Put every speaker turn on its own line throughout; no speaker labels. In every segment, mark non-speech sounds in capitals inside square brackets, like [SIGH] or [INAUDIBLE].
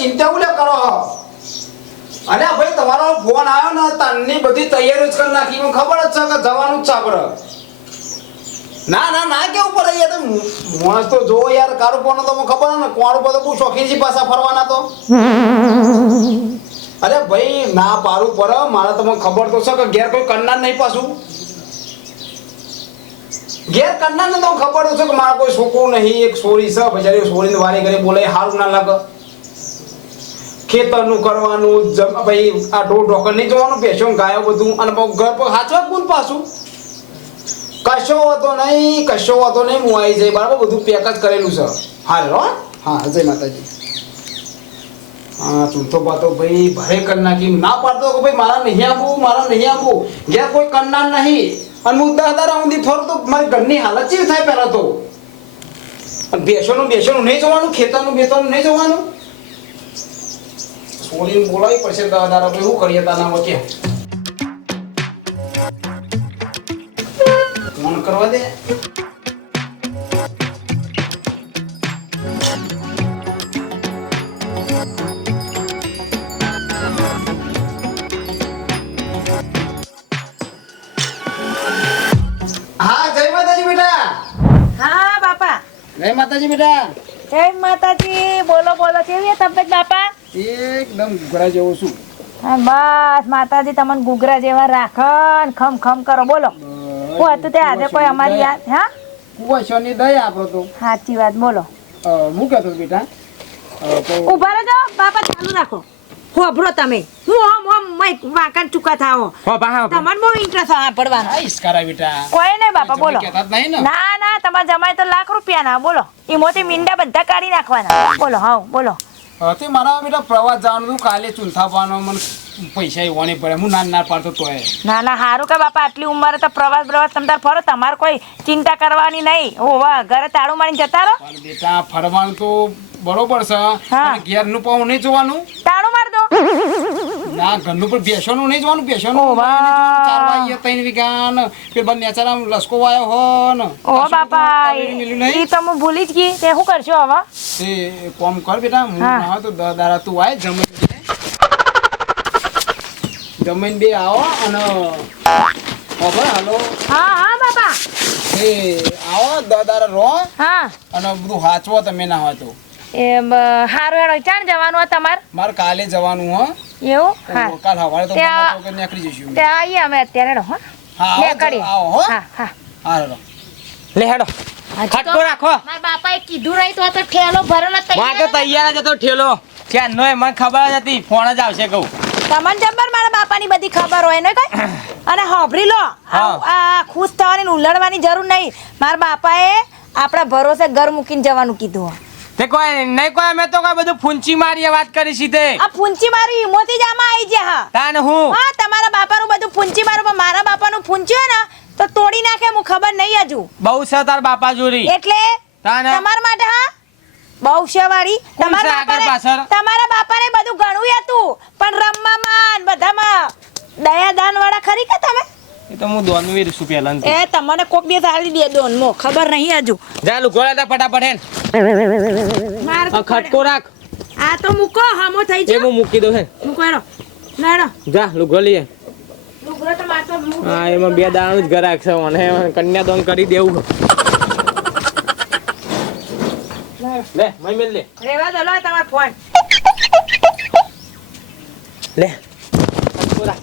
ચિંતા ઉલે કરો. અને ભાઈ તમારો ફોન આવ્યો ને તાની બધી તૈયારી જ કરી નાખી. મને ખબર જ છે કે જવાનું જ છે આપણે. ના ના ના, કેવું પડે યાર માણસ તો જો યાર, કારું ફોન તો મને ખબર ને, કોણ ઉપર તો બહુ શોખીન છે પાછા ફરવાના તો. અરે ભાઈ, ના પારું પર મારે તમને ખબર તો છે કે ઘેર કોઈ કરનાર નહીં પાછું. ઘેર કરનાર ને તો ખબર તો છે કે મારા કોઈ છોકરું નહીં, એક સોરી છે. બજારી સોરી વારે ઘરે બોલે હારું ના લાગે. ખેતરનું કરવાનું ભાઈ આ ઢોર ઢોકર નહીં જોવાનું પેશો ગાયો બધું અને બહુ ઘર પર હાચવા કોણ પાછું? કશો વાતો નહીં કશો હતો નહીં હું આવી જાય બરાબર? બધું પેક જ કરેલું છે. હાલ રો હા જય માતાજી. હા ચૂંથો પાતો ભાઈ ભારે કરી નાખી. ના પાડતો કે ભાઈ મારા નહીં આપવું મારા નહીં આપવું ઘેર કોઈ કરનાર નહીં. અને હું દસ દાડા સુધી ફરું તો મારી ઘરની હાલત કેવી થાય પહેલાં તો? અને બેસોનું બેસોનું નહીં જોવાનું ખેતરનું બેસવાનું નહીં જોવાનું? છોડીને બોલાવી પડશે દસ ભાઈ શું કરીએ તાના વચ્ચે? ફોન કરવા દે. હા જય માતાજી બેટા.
હા બાપા.
જય માતાજી બેટા.
જય માતાજી. બોલો બોલો કેવી તબિયત બાપા?
એકદમ ઘરા જેવો છું.
બસ માતાજી તમને ગુગરા જેવા રાખન ખમ ખમ કરો બોલો. હું હતું તે આજે કોઈ અમારી યાદ હા?
કુવાશોની દયા આપો તો.
સાચી વાત બોલો.
હું કહેતો બેટા?
ઊભા રહેજો બાપા ચાલુ રાખો. હોભરો તમે. હું ઓમ ઓમ મય વાકન ચૂકા થાઓ.
હો બા
તમને બહુ ઇન્ટરેસ્ટ સાંભળવાનો
આઈસ કરા બેટા.
કોઈ નહીં બાપા બોલો.
ને?
ના ના તમારા જમાય તો લાખ રૂપિયા ના બોલો મોટી મીંડા બધા કાઢી નાખવાના. બોલો હા બોલો.
તે મારા બેટા પ્રવાસ જવાનું હતું કાલે ચૂંથાવાનો મને પૈસા એવાની પડે હું ના ના પાડતો તોય.
ના ના સારું કે બાપા આટલી ઉંમરે તો પ્રવાસ પ્રવાસ તમે તાર ફરો. તમારે કોઈ ચિંતા કરવાની નહીં. ઓવા ઘરે તાળું મારીને જતા રહો.
પણ બેટા ફરવાનું તો બરોબર છે. પણ ઘેરનું પાઉં નહીં જોવાનું.
તાળું માર દો.
ના ઘરનું પણ બેસવાનું નહીં જોવાનું. બેસવાનું
ઓ વાહ.
ચાર વાગ્યે ત્રણ વીઘા ને. પેલ બંને નેચારા લસકો વાયો હો ને
ઓ બાપા
નહીં.
તો હું ભૂલી જ ગઈ. તે શું કરશો હવે?
તે કોમ કર બેટા હું ના તો દાદા તું આય જમીન બે જમીન બે આવો અને ખબર હાલો.
હા હા બાપા
એ આવો દાદા રો. રહો
હા.
અને બધું હાચવો તમે ના
હાચો એમ હારું હેડો ચાણ જવાનું તમારે?
મારે કાલે જવાનું હો.
એવું? હા.
કાલ સવારે તો નીકળી જઈશું
તે આવીએ અમે અત્યારે હેડો હા. નીકળીએ.
આવો હો.
હા હા.
હા હેડો.
લે હેડો. ખટકો રાખો.
મારા બાપાએ કીધું રહી તો તો ઠેલો ભરેલો
માં તો તૈયાર જ હતો ઠેલો. ક્યાં નોય મને ખબર જ હતી. ફોન જ આવશે કહું.
તમને જબ્બર મારા બાપાની બધી ખબર હોય ને કઈ? [COUGHS] અને હોભરી લો. આ ખુશ થવાની ઉલડવાની જરૂર નહીં મારા બાપાએ આપણા ભરોસે ઘર મૂકીને જવાનું કીધું.
તે કોઈ નહીં કોઈ અમે તો કોઈ બધું ફૂંચી મારી વાત કરી સીધે.
આ ફૂંચી મારી હિંમતી જ આમાં આવી જાય હા.
તાન હું?
હા તમારા બાપાનું બધું ફૂંચી મારું પણ મારા બાપાનું ફૂંચ્યું ને તો તોડી નાખે હું ખબર નહીં હજુ.
બહુ છે તાર બાપા જોરી
એટલે
તાને?
તમારા માટે હા બહુ તમારા બાપાને તમારા બાપાને બધું ઘણું હતું. પણ રમવામાં બધામાં દયા દાન વાળા ખરી કે તમે?
એ તો હું દોનવીર છું પેલા
એ તમને કોક દિવસ આલી દે દોન મો ખબર નહીં હજુ.
જા લુગોડા તા ફટાફટ આ ખટકો રાખ.
આ તો મૂકો હામો થઈ
એ હું મૂકી દઉં હે
મૂકો લેડો
જા લુગો લઈએ. હા. એમાં બે દાણું જ ગરાક છે મને કન્યાદાન કરી દેવું. લે મય મેલ લે.
રેવા દો લો તમારો ફોન
લે. પૂરા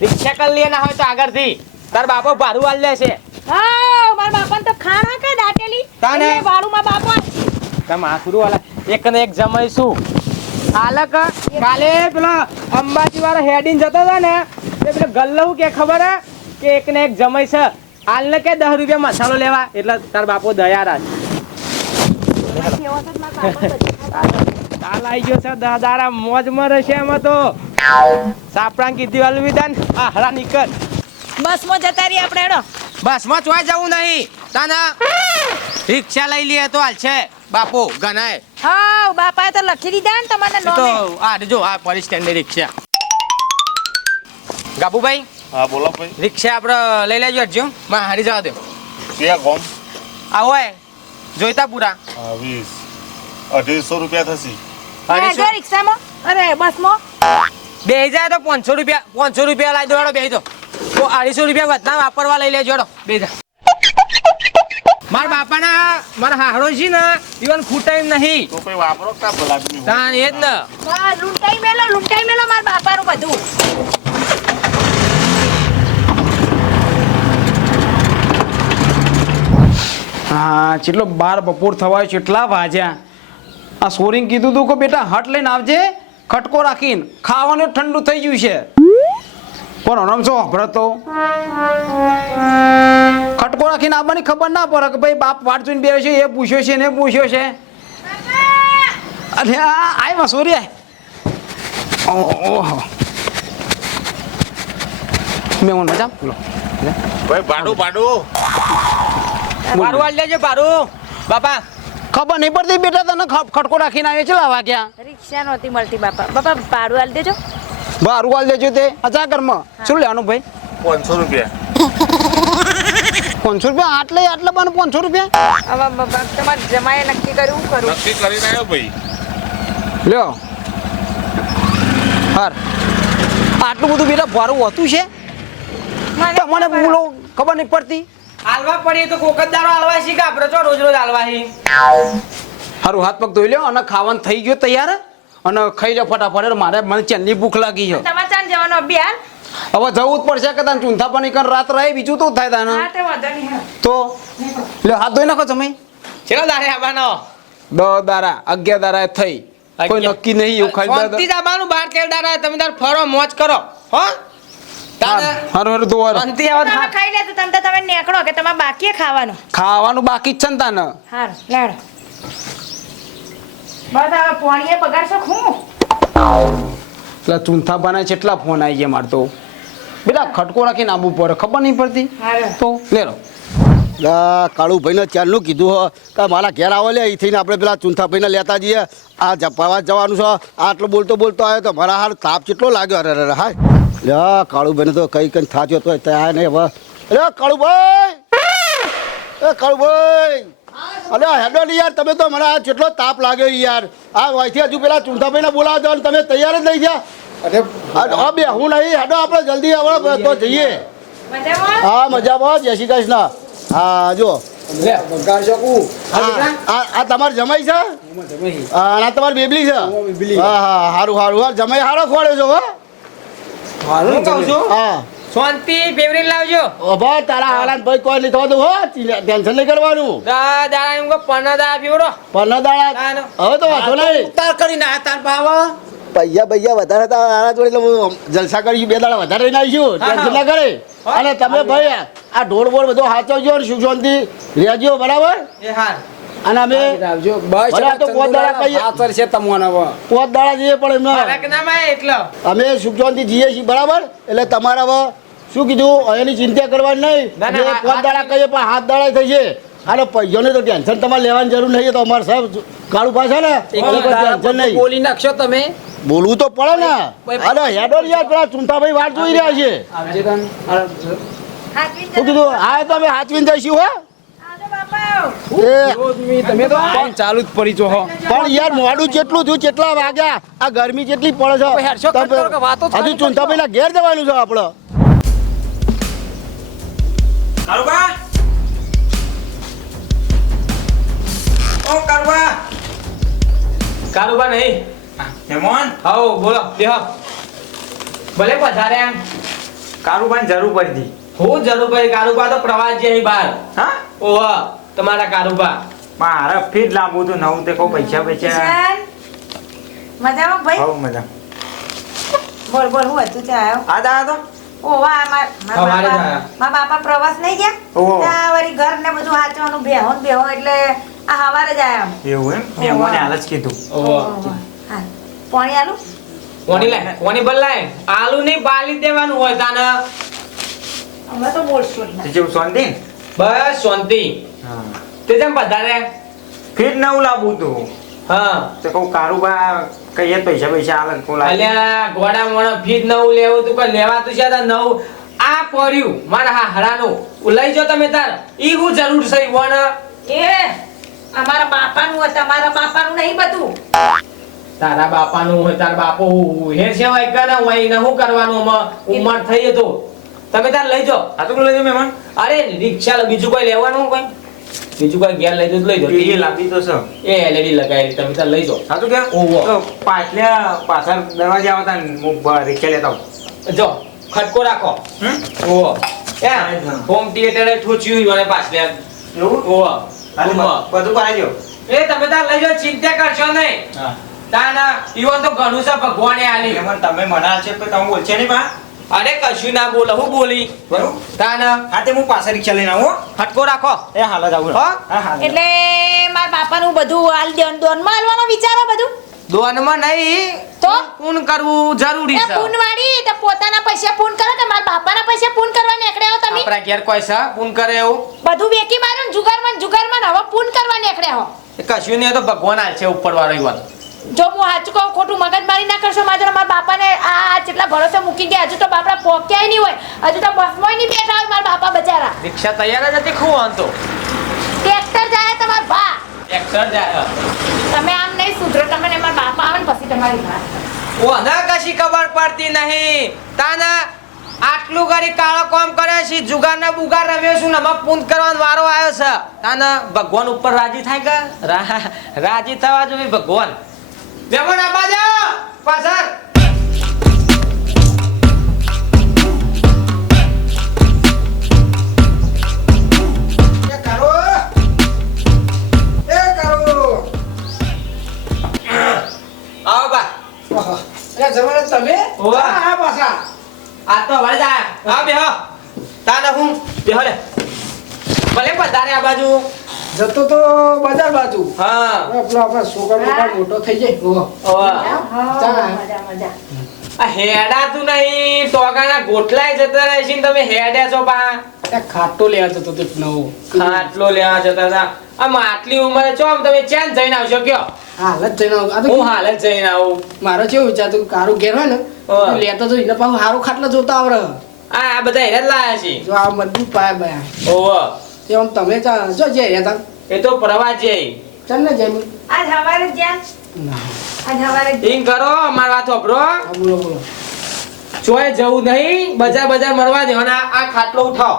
રિક્ષા કર લે ના હોય તો આગળથી. તાર બાપો ભાડું આલ લે છે.
હા માર બાપાને તો ખાણા કે દાટેલી?
તાને?
એટલે માં બાપો
તમ આખરું વાલા એક ને એક જમાઈશું. હાલક કાલે પેલા અંબાજી વાળા હેડીન જતો હતો ને એ પેલો ગલ્લો કે ખબર હે? કે એક ને એક જમાઈ છે હાલ ને કે દસ રૂપિયા મસાલો લેવા. એટલે તાર બાપો દયા રાખ કાલ આવી ગયો છે દાદારા મોજમાં રહેશે એમાં તો. સાપડા કીધી વાલું ને આ હરા નીકળ.
બસમાં જતા રહી આપણે એડો
બસમાં ચોય જવું નહીં. તાના રિક્ષા લઈ લઈએ તો હાલ છે. બાપુ ગનાય
હા બાપાએ તો લખી દીધા ને તમારે
તો
નોમે.
આ જો આ પોલીસ સ્ટેન્ડની રિક્ષા. ગાબુભાઈ?
હા બોલો ભાઈ.
રિક્ષા આપણે લઈ લેજો હટજો માં હારી જવા દો.
ક્યાં ગોમ?
આ જોઈતા પૂરા.
હા વીસ. અઢીસો રૂપિયા થશે.
અઢીસો?
જો રિક્ષામાં? અરે બસમાં?
બેહી જાય તો પાંચસો રૂપિયા પાંચસો રૂપિયા લાવી દોડો બે દો તો. અઢીસો રૂપિયા વધના વાપરવા લઈ લેજો હેડો બે જા મારા બાપાના મારા હાહડો છે ને ઈવન ખૂટાય નહીં.
તો કોઈ વાપરો કા બોલાવી
તાન એ જ ને.
લૂંટાઈ મેલો લૂંટાઈ મેલો મારા બાપાનું બધું.
હા ચેટલો બાર બપોર થવાય કેટલા વાગ્યા આ સોરીને કીધું તું કે બેટા હટ લઈને આવજે ખટકો રાખીને. ખાવાનું ઠંડુ થઈ ગયું છે. પણ આમ શું હભળતો ખટકો રાખીને આવવાની ખબર ના પડે કે ભાઈ બાપ વાટ જોઈને બેસે છે એ પૂછ્યો છે ને પૂછ્યો છે. અરે આ આય સોરી આય. ઓહો મેં હું મજા? બોલો.
ભાઈ ભાડું ભાડું
ભાડું આલી લેજો ભાડું બાપા
ખબર નહીં પડતી બેટા તને ખટકો રાખીને આવે છે લાવા ગયા
રિક્ષા નહોતી મળતી બાપા. બાપા ભાડું આલ દેજો.
ભાડું આલ દેજો તે. અચા કર્મ શું લેવાનું ભાઈ?
પાંચસો રૂપિયા.
પાંચસો રૂપિયા? આટલે આટલે પણ પાંચસો રૂપિયા?
હવે તમારે જમાએ નક્કી કર્યું કરું
નક્કી કરીને આવ્યો ભાઈ.
લ્યો. હાર. આટલું બધું બેટા ભારું હોતું છે?
મને
તમને બોલો ખબર નહીં પડતી.
હાલવા પડી તો કોકતદારો હાલવા શી આપણે છો? રોજ રોજ હાલવા હી
હારું હાથ પગ ધોઈ લ્યો અને ખાવાનું થઈ ગયું તૈયાર અને ખાઈ લો ફટાફટ. મારે મને ચેનની ભૂખ લાગી છે.
તમારે ચાન જવાનો અભ્યાસ
હવે જવું જ પડશે કે તને ચૂંથા પાણી કર રાત રહે બીજું તો થાય તને.
હા તે
લે હાથ ધોઈ નાખો તમે
ચેલો દારે આવવાનો?
દો દારા અગિયાર દારા થઈ. કોઈ નક્કી નહીં એવું ખાલી
શાંતિ જ બાર તેલ દારા તમે તાર ફરો મોજ કરો હો? તાને?
હારું હારું ધોવાનું
શાંતિ
તમે ખાઈ લે તો તો તમે નીકળો કે તમારે બાકી ખાવાનું.
ખાવાનું બાકી જ છે ને તાને.
હારું લેડો. બસ હવે પોણીએ બગાડશો હું
પેલા ચૂંથા બનાય છે એટલા ફોન આવી ગયા મારે તો. બેટા ખટકો રાખીને આબુ પડે ખબર નહીં પડતી? તો લે લો
આ કાળુભાઈને ચાલનું કીધું હો કે મારા ઘેર આવે લે અહીંથી આપણે પેલા ચુંથાભાઈને લેતા જઈએ. આ જપાવા જવાનું છે. આટલો બોલતો બોલતો આવ્યો તો મારા હાલ તાપ કેટલો લાગ્યો? અરે અરે હાય. લે કાળુભાઈને તો કઈ કઈ થાચ્યો તો ત્યાં નહીં હવે. અરે કાળુભાઈ! એ કાળુભાઈ! અરે હેડો ને યાર તમે તો મને આ કેટલો તાપ લાગ્યો યાર. આ વાયથી હજુ પેલા ચૂંથાભાઈને બોલાવો બોલાવજો અને તમે તૈયાર જ નહીં થયા. અરે બે હું નહીં. હેડો આપણે જલ્દી હવે તો જઈએ. હા મજામાં. જય શ્રી કૃષ્ણ. હા જો. આ આ- આ તમારે જમાઈ છે? આ આ તમારી બેબલી છે? હા હા હારું હારું હાર. જમાઈ હારો ખોડ્યો છો હો?
કહું છું?
હા.
શાંતિ ફેવરેટ લાવજો.
ઓભા તારા હાલાત ભાઈ કોઈ થતું હો? ટેન્શન નહીં કરવાનું.
દા દાડા એમ કહો પન્ના દા પીવડો
પન્ના દાડા. હવે તો વાંધો નહીં.
ઉતાર કરીને આ તાર ભાવ
પૈયા પૈયા વધારે હતા આના જોડે એટલે હું જલસા કરીશું બે દાડા વધારે રહીને આવીશું ટેન્શન ના કરે અને તમે ભાઈ આ ઢોળ બોળ બધો હાચવજો ને સુખ શાંતિ રહેજો બરાબર? અને અમે
આવજો બસ
તો પોત દાડા કહીએ.
હાથર છે તમને
પોત દાડા જઈએ પણ એમને
ફરક ના માં એટલો.
અમે સુખ શાંતિ જઈએ છીએ બરાબર? એટલે તમારા હવે શું કીધું? એની ચિંતા કરવાની નહીં.
પોત
જે દાડા કહીએ પણ હાથ દાડા થઈ છે અને પૈસાની તો ટેન્શન તમારે લેવાની જરૂર નહીં તો અમારે સાહેબ કાળું પાસે ને. ટેન્શન નહીં.
બોલી નાખશો તમે.
બોલવું તો પડે ને. અરે હેડો યાર પેલા ચૂંટાભાઈ વાત જોઈ રહ્યા છે. શું કીધું હા તો અમે હાચવીને જઈશું હો.
આવજો બાપા
એ
રોજ મી- તમે તો આઈને ચાલુ જ પડી છો હો.
પણ યાર મોડું જેટલું થયું કેટલા વાગ્યા આ ગરમી જેટલી પડે છે. હજુ ચૂંટાભાઈ ના ઘેર જવાનું છે આપણે
કારુબા? ઓ કારુબા. કારુબા નહીં.
હેમોન
આવો બોલો દેહ ભલે પધારે એમ.
કારુબાની જરૂર પડતી.
હું જરૂર પડી? કારુબા તો પ્રવાસ જે બહાર.
હા?
ઓહ તમારા કારુબા
મારે ફીટ લાંબુ હતું નવું તે કો પૈસા પૈસા
મજામાં ભાઈ?
હવ મજા.
બોલ બોલ હું હતું ત્યાં આવ્યો.
આ દા તો?
મારા બાપા
આયા.
મારા બાપા પ્રવાસ નહીં ગયા? ત્યાં વળી ઘર ને બધું હાચવાનું બેહો બેહો એટલે આ હવારે જ આવ્યા
એવું એમ? મેં મને હાલ જ કીધું.
ઓહો.
હા. પાણી આલુ?
કોની લાય કોની બદલાય. આલુ નહીં બાલી દેવાનું હોય તાને.
અમે તો બોલશું જ
તે
ના
જેવું શાંતિ
બસ શાંતિ
હા.
તે જેમ પધારે.
ફીર નવું લાવવું હતું
હા.
તે કહું કારુબા કહીએ પૈસા પૈસા આલે કો લાગે
અલ્યા ગોડા મોણો ફીર નવું લેવું તું કે લેવા તું છે તા નવું? આ પડ્યું મારા હા હરાનું. લઈ જો તમે તાર. ઈ હું જરૂર છે વણ.
એ અમારા બાપાનું તમારા બાપાનું નહીં બધું.
તારા બાપાનું હોય તારા બાપો હે છે વાયકાના ના હોય એને શું કરવાનું ઉંમર થઈ તો. તમે તાર લઈ જાઓ.
આ તો લઈ જાઓ મહેમાન.
અરે રિક્ષા લો, બીજું કોઈ લેવાનું કોઈ? બીજું કોઈ ઘેર લઈ જાઓ લઈ જાઓ.
એ લાગી તો સર
એ એલઈડી લગાવેલી તમે તાર લઈ જાઓ.
સાચું કે
ઓહો.
તો પાછલા પાછળ દરવાજા આવતા ને હું રિક્ષા લેતા
જો ખટકો રાખો.
હમ?
ઓહો એ. હોમ થિયેટરે ઠોચ્યું મને પાછલા
એવું?
ઓહો
હાલે, બધું દો.
એ તમે તાર લઈ જાઓ ચિંતા કરશો નહીં.
હા
ના ઈવન તો ઘણું છે ભગવાને આલી.
મહેમાન તમે મના છે તો તમે બોલશે બા?
અરે કશું ના બોલે હું બોલી.
બરોબર?
તાના
હા તે હું પાછળ રિક્ષા લઈને આવું હો.
ખટકો રાખો.
એ હાલ જ આવું.
હા?
હા
એટલે મારા બાપાનું બધું હાલ દોન દોનમાં હાલવાનો વિચારો બધું?
દોનમાં નહીં.
તો?
પૂન કરવું જરૂરી છે.
પૂન વાળી તો પોતાના પૈસા પૂન કરો કે મારા બાપાના પૈસા પૂન કરવા નીકળ્યા હો તમે?
આપણા ઘેર કોઈ છે પૂન કરે એવું.
બધું વેકી માર્યું જુગાર જુગારમાં જુગાર જુગારમાં ને હવે પૂન કરવા નીકળ્યા હો.
કશું નહીં તો ભગવાન હાલ છે ઉપર વાળો ઈવન.
જો હું સાચું કહું ખોટું મગજ મારી ના કરશો મારા જોડે મારા બાપાને આ જેટલા ભરોસે મૂકી ગયા હજુ તો બાપડા પોક્યાય નહીં હોય. હજુ તો બસમાં નહીં બેઠા હોય મારા બાપા બચારા.
રિક્ષા તૈયાર જ હતી ખૂબ વાંધો?
ટ્રેક્ટર જાય તમાર બા.
ટ્રેક્ટર જાય
તમે આમ નહીં સુધરો તમે મારા બાપા આવે ને પછી તમારી વાત.
ઓ ના કશી ખબર પડતી નહીં. તાના આટલું કરી કાળો કામ કરે છે જુગાર ને બુગાર રમ્યો છું નમક પૂંદ પૂન કરવાનો વારો આવ્યો છે. તાના ભગવાન ઉપર રાજી થાય કે? રાજી થવા જોઈએ ભગવાન. મહેમાન આબા જા પાછળ. બાજુ હા.
પેલો આપણા છોકરો મોટો થઈ જાય. ઓહો.
મજા મજા
આ હેડાતું નહીં. ટોગાના ગોટલાય જતા રહે છે તમે હેડ્યા છો પા
ત્યાં લેવા જતો તો નવો.
ખાટલો લેવા જતા હતા. આમ આટલી ઉંમરે છો? આમ તમે ચેન જઈને આવશો કયો.
હાલત જઈને આવું.
હું હાલ જ જઈને આવું.
મારો કેવું વિચાર તું કારું ઘેર હોય ને લેતો તો એને પાછું હારું ખાટલો જોતા આવડે.
આ આ બધા હેડ લાયા છે.
જો આ મજબૂત પાયા બયા.
ઓવો
તમે જો
એ તો પ્રવાસ જઈ
ચાલ ને જમી.
આજ હવારે જ જ્યાં? આજ હવારે
ઈન કરો અમાર વાત હોભરો
હા બોલો બોલો.
ચોય જવું નહીં બજાર બજાર મરવા દે અને આ ખાટલો ઉઠાવ.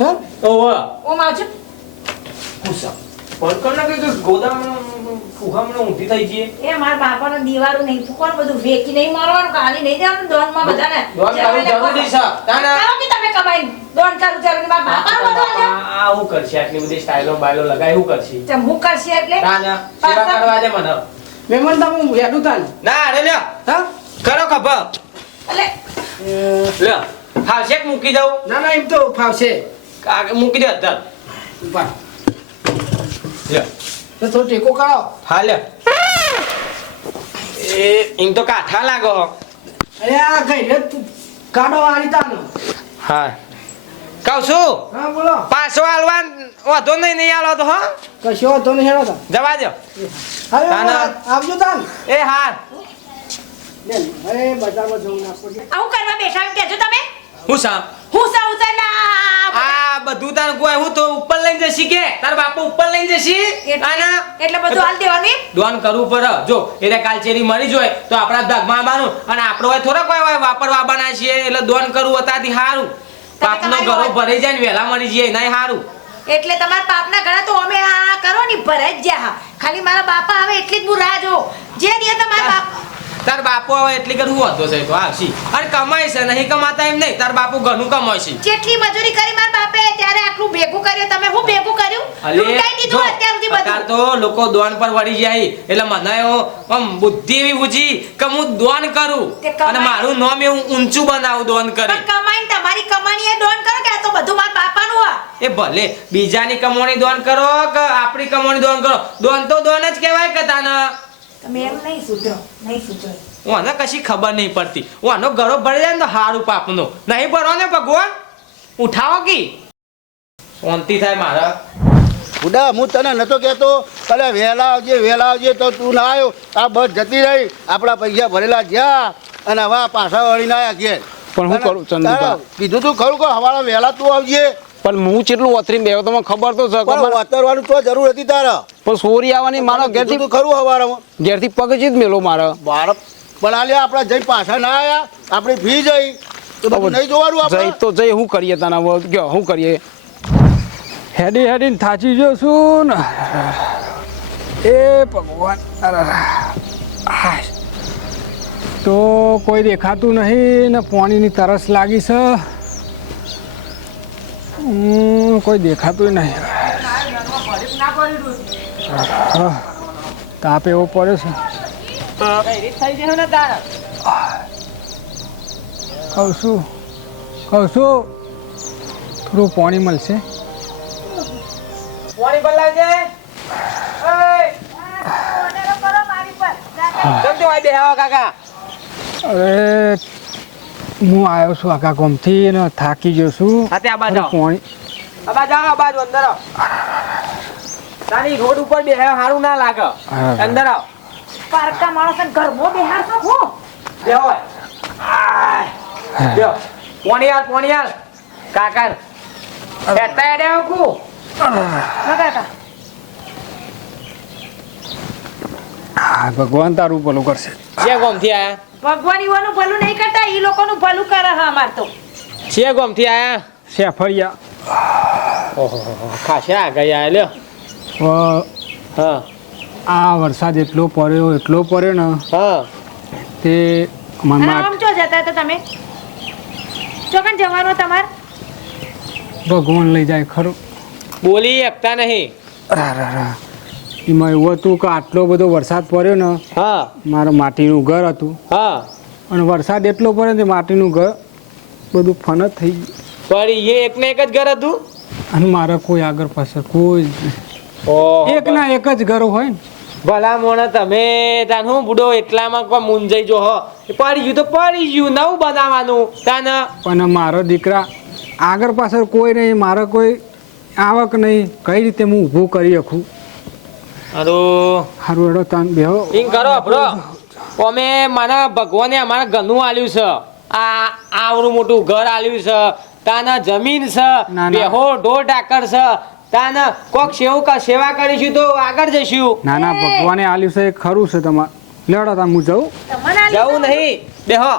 હે?
ઓવો
ઓ માવજો
કુસા ફોન ના કે ગોદામ ફુહામણે ઊંધી થઈ જઈએ
એ મારા બાપાનો દીવારું નહીં ફૂકવાનું બધું વેકી નહીં મારવાનું કાલી નહીં જવાનું દોનમાં બધાને
દોન કરવું જરૂરી છે. તાના
કરો કે તમે કમાઈને? દોન કરું જરૂરી મારા બાપાનું બધું
આ હું કરશે? આટલી બધી સ્ટાઈલો બાયલો લગાય હું કરશે?
ચમ હું કરશે એટલે?
તાના સેવા કરવા દે મને.
મહેમાન તમે હું હેડું તાન?
ના અરે લ્યો.
હા?
કરો ખબર
એટલે
લ્યો. મૂકી દઉં?
ના ના એમ તો ફાવશે.
મૂકી દે અત્યારે લ્યો.
તો થોડો ટેકો કરાવો
હા એ એમ તો કાઠા લાગો
અરે આ કઈ રે તું કાઢો આની તાનો
હા. કહું છું
હા બોલો.
પાછો હાલવા વાંધો નહીં નહીં હાલો તો હા.
કશો વાંધો નહીં હેડો તા.
જવા દો.
આવજો તાન.
એ હા.
અરે બજારમાં જવું નાખો
આવું કરવા બેઠા કે છો તમે.
હું સા?
હું સા છે ના.
આ બધું તાર ગોય હું તો ઉપર લઈને જશી કે? તાર બાપુ ઉપર લઈને જશી? આના
એટલે બધું હાલ દેવાનું?
દોન કરવું પડે જો એટલે કાલચેરી મરી જોય તો આપણા ધગમાં બાનું અને આપણો હોય થોડા કોઈ હોય વાપરવા બના છીએ એટલે દોન કરવું હતાથી હારું. પાપનો ઘરો ભરી જાય ને વહેલા મરી જઈએ નહીં હારું.
એટલે તમારા પાપના ઘણા તો અમે આ કરો ને ભરાઈ જ જ્યાં ખાલી મારા બાપા આવે એટલી જ હું રાહ જો જે દિવસ તમારા બાપ
તાર બાપુ હવે એટલી કરું હું હતો છે? તો આવશી. અને કમાય છે નહીં કમાતા એમ નહીં. તાર બાપુ ઘણું કમાય છે
જેટલી મજૂરી કરી મારા બાપે આટલું ભેગું કર્યું? તમે હું ભેગું કર્યું? લૂંટાઈ દીધું અત્યાર સુધી બધું?
તો લોકો દોન પર વળી જાય એટલે મને આમ બુદ્ધિ એવી બુજી કે હું દોન કરું. અને મારું નામ એવું ઊંચું બનાવું દોન કરી.
પણ કમાઈને તમારી કમાણી એ દોન કરો કે આ તો બધું મારા બાપાનું આ
એ ભલે બીજાની કમાણી દોન કરો કે આપણી કમાણી દોન કરો. દોન તો દોન જ કહેવાય કે તાના
તમે એમ નહીં સુધરો નહીં સુધરો.
ઓને કશી ખબર નહીં પડતી. ઓનો ગળો ભરી જાય ને તો હારું પાપનો. નહીં ભરો ને ભગવાન. ઉઠાવો કી? શાંતિ થાય મારા.
ઉડા હું તને નતો કહેતો. કલે વહેલા આવજે વહેલા આવજે તો તું ના આવ્યો. આ બસ જતી રહી. આપણા પૈસા ભરેલા જ્યાં અને હવે પાછા વળીને આવ્યા ઘેર.
પણ હું કરું, ચંદુભા?
કીધું તું ખરું કે હવાળા વહેલા તું આવજે.
પણ હું ચેટલું ઓથરીને બેહો તમને ખબર તો છે
વાતરવાનું તો જરૂર હતી તારે.
પણ સોરી આવવાની મારો ઘેરથી
તું ખરું હવારમાં
ઘેરથી પગ જ મેલો મારો.
બાર પણ આલે આપણે જઈ પાછા ના આયા. આપણે ફી જઈ. તો નહીં જોવાનું
જઈ તો જઈ હું કરીએ તને હવે? હું કરીએ?
હેડી હેડીને થાચી જો છું ને. એ ભગવાન. તો કોઈ દેખાતું નહીં ને પાણીની તરસ લાગી છે. કોઈ દેખાતું નહીં. તાપ એવો પડ્યો છે. કહું છું. કહું છું. થોડું પાણી મળશે.
પાણી બદલાવજે ઓય.
ઓર્ડરો કરો મારી પર
લાવજે કાકા.
અરે હું આવ્યો છું આખા ગામથી ને થાકી ગયો છું.
આ બાજુ.
પાણી
આ બાજુ આ બાજુ અંદર આવો. તારી રોડ ઉપર બેહાયો સારું ના લાગે. અંદર આવ.
પારકા માણસને ઘરમાં બેહાડશો હું?
બેહો. બેહો પોણી હાલ કાકા આવું
કાકા
હા ભગવાન તારું ભલું કરશે.
જે ગોમથી થયા
ભગવાન ઈવાનું ભલું નહીં કરતા ઈ લોકોનું ભલું કરે હા અમાર તો.
છે ગોમથી છે
ફળિયા
ઓહો ખાસા આ ગયા લ્યો. હા.
આ વરસાદ એટલો પડ્યો એટલો પડ્યો ને
હા.
તે મનમાં
આમ ચો જતા હતા તમે? ચોકન જવાનો તમાર?
ભગવાન લઈ જાય ખરું.
બોલી એકતા નહીં.
એમાં એવું હતું કે આટલો બધો વરસાદ પડ્યો ને
હા.
મારું માટીનું ઘર હતું.
હા.
અને વરસાદ એટલો પડ્યો ને માટીનું ઘર બધું ફન જ થઈ ગયું.
પણ એ એક ને એક જ ઘર હતું?
અને મારા કોઈ આગળ પાછળ કોઈ એક ના એક જ ઘર હોય ને.
ભલા મોણા તમે તાન હું બુડો એટલામાં કોઈ મૂંઝાઈ જો હો. પડી ગયું તો પડી ગયું નવું બનાવવાનું. તાન
પણ મારો દીકરા આગળ પાછળ કોઈ નહીં મારા કોઈ આવક નહીં. કઈ રીતે હું ઊભું કરી શકું?
હારું
એડો તાન બેહો.
ઈન કરો બ્રો. અમે મને ભગવાને અમારા ઘરનું આલ્યું છે. આ આવડું મોટું ઘર આલ્યું છે. તાના જમીન છે. બેહો ઢોર ઢાકર છે. તાના કોક સેવું ક- સેવા કરીશું તો આગળ જઈશું.
ના ના ભગવાને આલ્યું છે. એ ખરું છે તમારે. લેડો તાન હું જાઉં.
તમને
જવું નહીં. બેહો.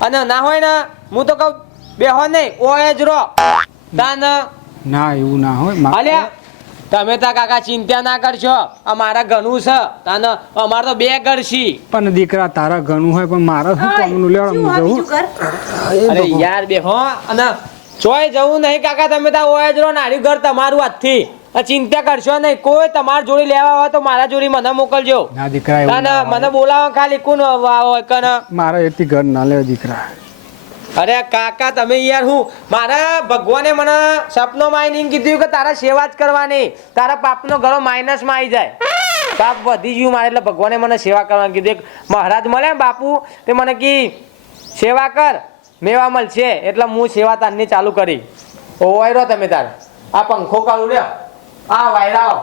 અને ના હોય ને હું તો કહું બેહો નહીં. ઓય જ રો તાન
ના એવું ના હોય.
અલ્યા તમે તો કાકા ચિંતા ના કરશો. અમારા ઘણું છે. તને અમાર તો બે ઘર છે.
પણ દીકરા તારા ઘણું હોય પણ મારા શું કામનું
બીજું ઘર?
અરે યાર બે હો અને ચોય જવું નહીં કાકા તમે તો ઓય જ રહો નારી ઘર તમારું હાથથી. ચિંતા કરશો નહીં. કોઈ તમારા જોડી લેવા હોય તો મારા જોડી મને મોકલજો.
ના દીકરા.
મને બોલાવો ખાલી કોણ હોય કન?
મારા એથી ઘર ના લેવા દીકરા.
અરે કાકા તમે યાર હું મારા ભગવાને મને સપનોમાં આવીને એમ કીધું કે તારા સેવા જ કરવાની તારા પાપનો ઘરો માઇનસમાં આવી જાય. પાપ વધી ગયું મારે એટલે ભગવાને મને સેવા કરવાની કીધું. મહારાજ મળે બાપુ તે મને કી સેવા કર મેવા મળશે એટલે હું સેવા તારની ચાલુ કરી. ઓ વાયરો તમે તાર. આ પંખો કાઢું લ્યો. આ વાયરાઓ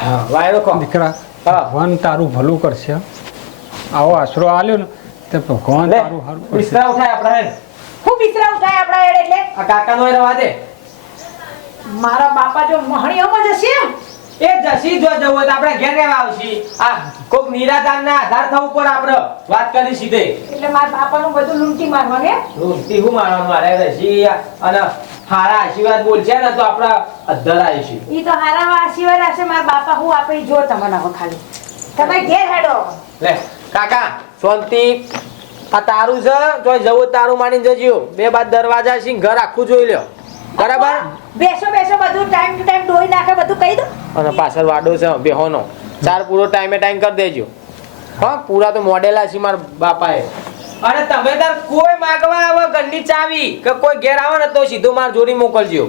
હા વાયરો
દીકરા ભગવાન તારું ભલું કરશે. આવો આશરો આલ્યો ને. તે ભગવાન તારું હારું કરશે.
વિસ્તરાવ થાય આપણા હેડ.
હું બિસ્તરા ઉઠાય આપણા એડ એટલે?
આ કાકા નો રવા દે.
મારા બાપા જો મહણીઓમાં જશે
એ જસી જો જવું હોય તો આપણે ઘેર રહેવા આવશી. આ કોક નિરાધારના આધાર થવું પર આપણે. વાત કરી સીધે.
એટલે મારા બાપાનું બધું લૂંટી મારવાને
લૂંટી હું મારવાનું? મારે રસી અને હારા આશીર્વાદ બોલશે ને તો આપણે અધ્ધર આવીશું.
ઈ તો હારા આશીર્વાદ હશે મારા બાપા હું આપે જો તમને ખાલી તમે ઘેર હેડો.
લે કાકા. શાંતિ આ તારું છે? તો જવું તારું માની જજો બે બાદ દરવાજા છે ઘર આખું જોઈ લ્યો. બરાબર?
બેસો બેસો બધું ટાઈમ ટુ ટાઈમ ધોઈ નાખે બધું કહી દો.
અને પાછળ વાડો છે બેહોનો ચાર પૂરો ટાઈમે ટાઈમ કરી દેજો. હા પૂરા તો મોડેલા છે મારા બાપાએ. અને તમે તાર કોઈ માગવા આવે ઘરની ચાવી કે કોઈ ઘેર આવો ને તો સીધું માર જોડી મોકલજો.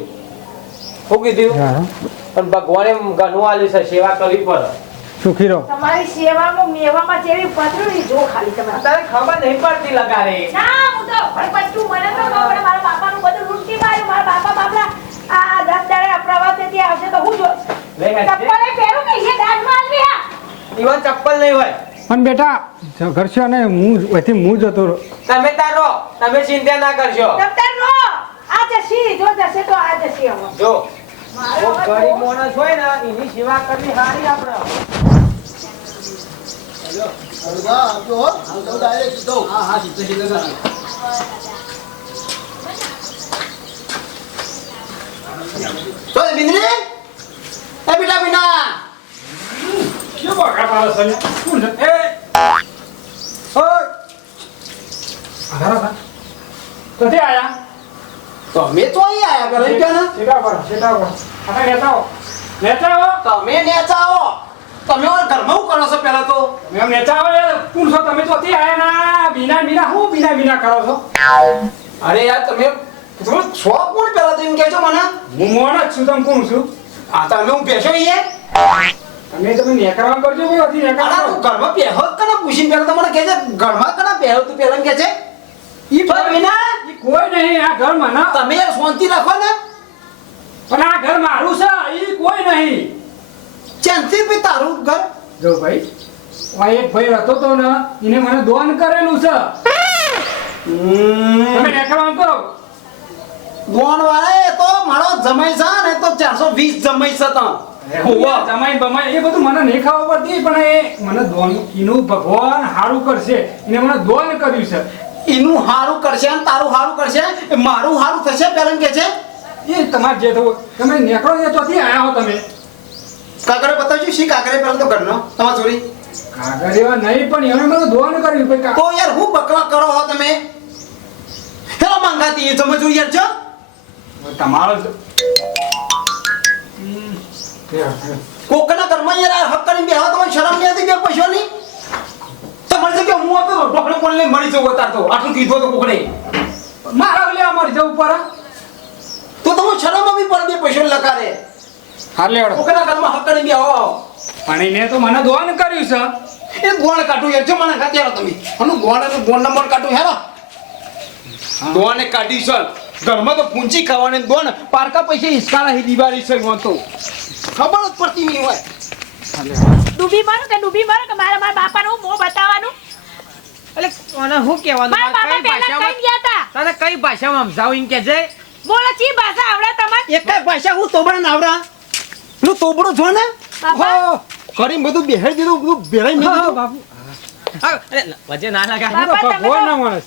શું કીધું? પણ ભગવાને ઘણું આલ્યું છે સેવા કરવી પડે.
સુખી રહો
તમારી સેવામાં મેવામાં જેવી પથરી જો ખાલી તમે.
તારે ખબર નહીં પડતી લગારે
ના હું તો ભડપટ્ટું મને તો ખબર મારા બાપાનું બધું લૂંટી માર્યું મારા બાપા બાપલા આ દસ દાડે આ પ્રવાસેથી આવશે તો હું જો ચપ્પલ. પહેરું કે એ દાંતમાં આલવી આ.
ઈવન ચપ્પલ નહીં હોય.
પણ બેટા કરશો ને હું અહીંથી હું જતો રહો
તમે તારો તમે ચિંતા ના કરશો.
તમે તારો આ જશી જો જશે તો આ જશી હવે.
જો. ગરીબ માણસ હોય ને એની સેવા કરવી સારી આપણે
હા હા સીધો સીધો કરો. તો એ એ બેટા બીના
કેવો બગા પાડો છે લે? કોણ એ ઓય! આધાર હતા. ક્યાંથી આયા?
તમે તો અહીં આયા ને
સીધા પર, સીધા પર. આપણે નેતાઓ. નેતાઓ?
તમે નેતાઓ. તમે ઘરમાં શું કરો છો પેલા તો?
એમ નેતાઓ કોણ છો તમે ચોથી આયા ના? બીના બીના હું બીના બીના કરો છો?
અરે યાર તમે તમે છો કોણ પેલા તો એમ કહેજો મને?
હું મોણ જ છું તમે કોણ છું?
આ તમે હું બેસો એ
તમે તમે નેકરામ કરજો કોઈ હતી
નેકરામ તું ઘરમાં બેહો કના પૂછીને પેલા તો મને કહેજે ઘરમાં કના બેહો તું પેલા કે છે ઈ ભાઈ વિના
કોઈ નહીં આ ઘરમાં
તમે શાંતિ રાખો ને.
પણ આ ઘર મારું છે એ કોઈ નહીં.
ચેન્સી પે તારું ઘર?
જો ભાઈ આ એક ભાઈ હતો તો ને એને મને દોન કરેલું છે. તમે નેકરવા કરો
દોન વાળા એ તો મારો જમાઈ છે ને તો ચારસો વીસ જમાઈ છે તો.
જમાઈ બમાઈ એ બધું મને નહીં ખાવા પડતી પણ એ મને દોન એનું ભગવાન સારું કરશે. એને મને દોન કર્યું છે.
એનું હારું કરશે અને તારું હારું કરશે એ મારું હારું થશે પેલા કે છે?
એ તમારે જે થવું તમે નેકળો ને ચોથી આવ્યા હો તમે?
કાગરે બતાવજો શી કાગરે પેલા તો ઘરનો તમાર ચોરી
કાગર એવા નહીં પણ એને મને દોન કર્યું ભાઈ
તો યાર હું બકવા કરો હો તમે? હેલો માંગાતી એ સમજો યાર છો
તમારો
કોકના ઘરમાં યાર હક કરીને બેહવા તમે શરમ નહીં આવતી બે તો કે હું કોણ મરી જવું અત્યારે તો. આટલું કીધું તો કોકને.
મારા લે જવું પર
તો તમે શરમ આવી પડે બે પૈસા લકારે
હાર લેવડો.
કોકના ઘરમાં હક કરીને બેહો
પણ એને તો મને દોન કર્યું છે.
એ ગોણ કાઢું યાર જો મને આવો તમે. આનું ગોણ અને ગોણ નંબર કાઢું હેરો દોને કાઢી સર ઘરમાં તો પૂંચી ખાવાની દોન. પારકા પૈસા હિસકાના હી દિવાળી છે હું તો. ખબર જ પડતી નહીં હોય.
ડૂબી મારો કે ડૂબી મારો કે મારા મારા બાપાનું મોં બતાવવાનું?
એટલે કોને હું કહેવાનું?
મારા બાપા પહેલા
ભાષામાં
કઈ ગયા હતા
તને કઈ ભાષામાં સમજાવું એમ કે છે?
બોલો ચી ભાષા આવડે તમારે?
એક ભાષા હું તોબડા નાવરા હું તોબડો છો ને?
બાપા?
કરી બધું બેહાડી દીધું બધું બેહાઈ મેં દીધું.
બાપુ.
અરે, વજે ના લાગે.
બાપા, તમે
ના માણસ.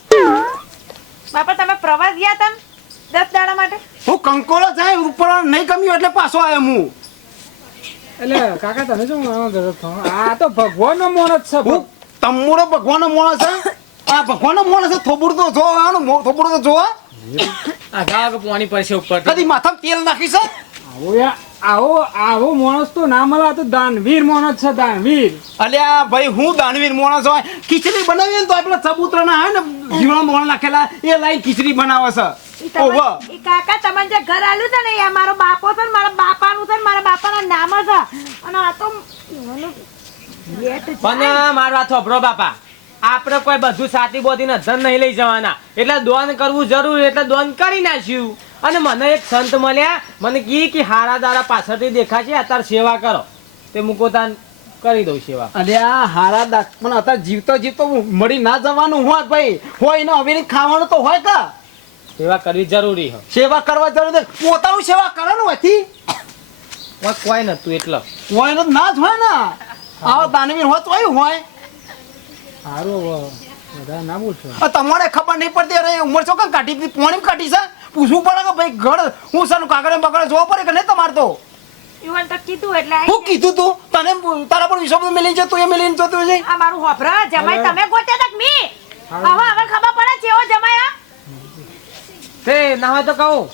બાપા તમે પ્રવાસ ગયા હતા ને? દસ દાડા માટે?
હું કંકોળો જાય ઉપર નહીં ગમ્યું એટલે પાછો આવ્યો હું.
એટલે કાકા તને શું માનો આ તો ભગવાન નો માણસ છે
હું તમુરો ભગવાનનો માણસ છે આ ભગવાનનો માણસ છે થોબડું તો જો આનું મો- થોબડું તો જો
આ ગાગ પાણી પડશે ઉપર
કદી માથામાં તેલ નાખી છે?
આવો યા- આવો આવો માણસ તો ના મળે તો દાનવીર માણસ છે દાનવીર.
અલ્યા ભાઈ હું દાનવીર માણસ હોય? ખીચડી બનાવીએ ને તો આપણે ચબૂતરા ના હોય ને જીવડા મોણ નાખેલા એ લાઈન ખીચડી બનાવે છે. ઓવા
કાકા તમને જે ઘર આલ્યું છે ને એ મારો બાપો છે ને મારા બાપાનું છે ને મારા બાપાના નામ છે. અને આ તો.
પણ મારો વાત સાંભળો બાપા. આપણે કોઈ બધું સાતી બોધી ધન નહીં લઈ જવાના. એટલે દોન કરવું જરૂર એટલે દોન કરી નાખ્યું. અને મને એક સંત મળ્યા મને કી કે હારા દારા પાછળથી દેખાશે અત્યારે સેવા કરો. તે મુકોતાન કરી દઉં સેવા.
અલ્યા હારા દાસ પણ અત્યારે જીવતો જીવતો મળી ના જવાનું હોત ભાઈ. હોય ને હવે ખાવાનું તો હોય કા?
સેવા કરવી જરૂરી હોય
સેવા કરવા જરૂરી પોતાનું સેવા કરવાનું હોયથી
કોઈ કોઈ નતું એટલે.
કોઈ ના જ હોય ને. આવો દાનવીર હોત હોય. હોય
સારું બધા ના બોલશો.
તમારે ખબર નહીં પડતી અરે ઉંમર છો કે કાઢી પોણી કાઢી છે? પૂછવું પડે કે ભાઈ ઘર હું સર કાગળ બગડે જોવા પડે કે નહીં તમારે તો?
ઈવન તો કીધું એટલે
હું કીધું તું? તને તારા પર વિશ્વાસ મેલી તું એ મેલીને જતો છે?
આ મારું હોભરા જમાઈ તમે ગોત્યા તક મી. હવે હવે ખબર પડે છે એવો જમાઈ આ
તે ના હોય તો કહું.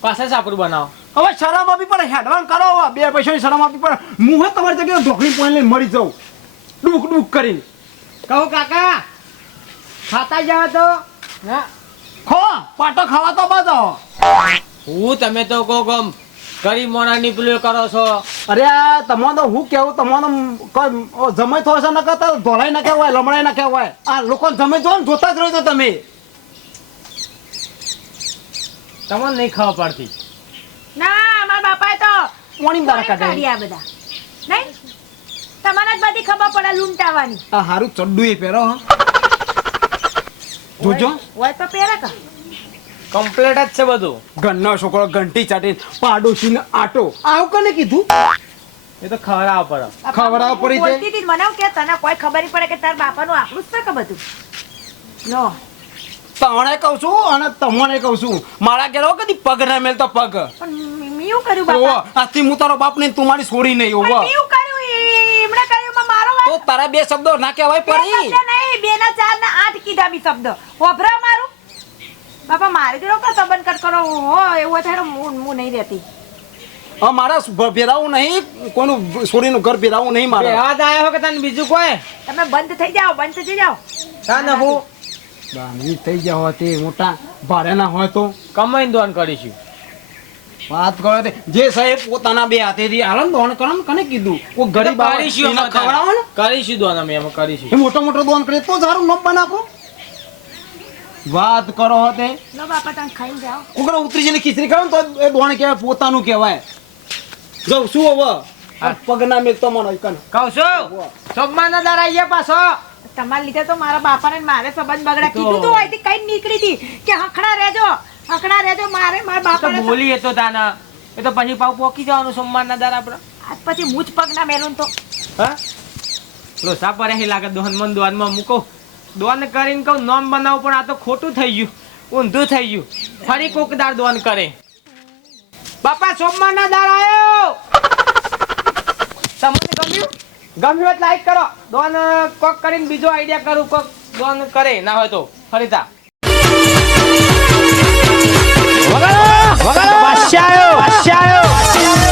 પાસે સાપડું બનાવો.
હવે શરમ આપી પડે હેડવાન કરો હવે. બે પૈસાની શરમ આપી પડે હું હે તમારી જગ્યાએ ઢોકળી પોઈન્ટ લઈને મરી જાઉં. ડૂક ડૂક કરીને.
કહું કાકા ખાતા જાવ તો. હા.
ખો પાટો ખાવા તો બધો
હું તમે તો કહો ગમ ગરીબ મોણાની પેલું કરો છો.
અરે આ તમારો હું કેવું તમારો કોઈ જમાઈ થયો છે નકર તો ધોલાઈ ના હોય લમડાઈ ના હોય આ લોકો જમે જો ને જોતા જ રહ્યો તમે.
તમને નહીં ખબર પડતી.
ના મારા બાપાએ તો
પોણી કાઢે?
કાઢ્યા બધા? નહીં? તમારે જ બધી ખબર પડે લૂંટાવાની.
આ હારું ચડ્ડું એ પહેરો હો. જોજો.
હોય તો પહેરે કા?
કમ્પ્લીટ જ છે બધું.
ઘરનો છોકરો ઘંટી ચાટીને પાડોશીને આટો. આવું કને કીધું?
એ તો ખવડાવ પડે.
ખવડાવ પડી છે.
બોલતી હતી મને કે તને કોઈ ખબર નહીં પડે કે તાર બાપાનું આપણું જ છે કે બધું? લો.
તને કહું છું અને તમને કહું છું. મારા ઘેર કદી પગ ના મેલતો પગ.
પણ મી- મી એવું કર્યું બાપા.
આથી હું તારો બાપ ને તું મારી છોડી નહીં ઓવો
કર્યું એમણે કર્યું માં મારો.
તો તારા બે શબ્દો ના કહેવાય પડી
નહીં બે ના ચાર ના આઠ કીધા બી શબ્દ. વભરા મારું. બાપા મારે જોડે કો સંબંધ કટ કરો? હો એવું થાય ને હું હું નહીં રહેતી.
હા મારા ભેરાવું નહીં કોઈનું છોડીનું ઘર ભેરાવું નહીં મારે.
યાદ આવ્યો કે તને બીજું કોઈ?
તમે બંધ થઈ જાઓ બંધ થઈ જાઓ.
ના હું
દાની થઈ ગયા હોય તે મોટા ભારે ના હોય તો.
કમાઈને દોન કરીશું.
વાત કરો તે જે સાહેબ પોતાના બે હાથેથી આલન દોન કરો ને કને કીધું? કો ગરીબ
કરીશું અમે
ખવડાવો ને.
કરીશું દોન અમે એમાં કરીશું.
એ મોટો મોટો દોન કરે તો સારું ન બનાવો. વાત કરો હો તે.
લો બાપા તમે ખાઈ જાઓ.
કોકરા ઉતરી જઈને ખીચડી ખાવ તો એ દોણ કહેવાય પોતાનું કહેવાય. જો શું હવે. આ પગના મેં તો મને કન
કહું છું સોમવાર ના દાર આવીએ પાછો.
તમારા લીધે તો મારા બાપાને ને મારે સંબંધ બગડ્યા. કીધું તો અહીંથી કઈ નીકળી હતી કે હખડા રહેજો હખડા રહેજો મારે મારા બાપાને
બોલી એ તો તાના. એ તો પછી પાવ પોકી જવાનું સોમવાર ના દાર આપણે.
આજ પછી જ પગ ના મેલું તો.
હા? લોસા પર એ લાગે દોન મન દોનમાં મૂકો. દોન કરીને કહું નોમ બનાવું પણ આ તો ખોટું થઈ ગયું. ઊંધું થઈ ગયું. ફરી કોક દાર દોન કરે. બાપા સોમવાર ના દાર આવ્યો તમને ગમ્યું? ગમ્યું હોય લાઈક કરો. ડોન કોક કરીને બીજો આઈડિયા કરું કોક ડોન કરે ના હોય તો ફરીતા વગાડો વગાડો. વાસ્યા આવ્યો